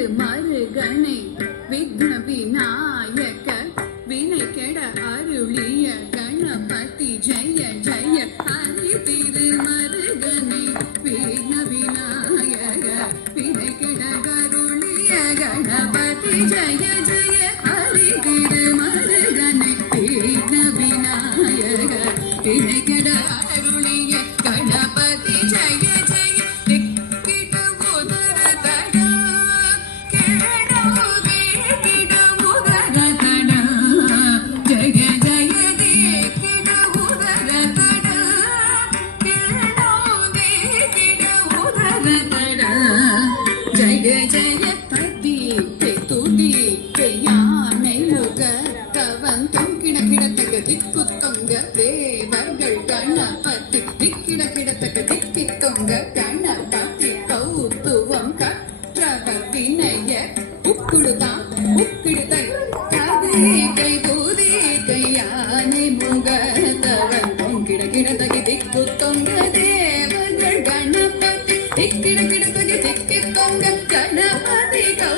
திருமருகனை விக்ன விநாயக வினை கெட அருளிய கணபதி ஜெய ஜெய ஹரி திருமருகனை விக்ன விநாயக வினை கெட அருளிய கணபதி ஜெய ஜெய ஹரி திருமருகனை விக்ன விநாயக வினை கெட அருளிய கணபதி ஜெய ஜய ஜய பதி துதி யானை முக தவந்தம் கிடக்கிடத்தக்க திக்கு தொங்க தேவர்கள் கணபதி திக்கிட கிடத்தக்க திக்கி தொங்க கணபதி கௌத்துவம் கற்றவர் வினய உக்குடுதான் உக்கிடுதை கதிகை பூதிகை யானை முக தவந்தம் கிடக்கிடத்தக்க திக்கு தொங்க தேவர்கள் கணபதி திக்கிட கிடத்தக்க திக்கி தொங்க கணபதி கௌ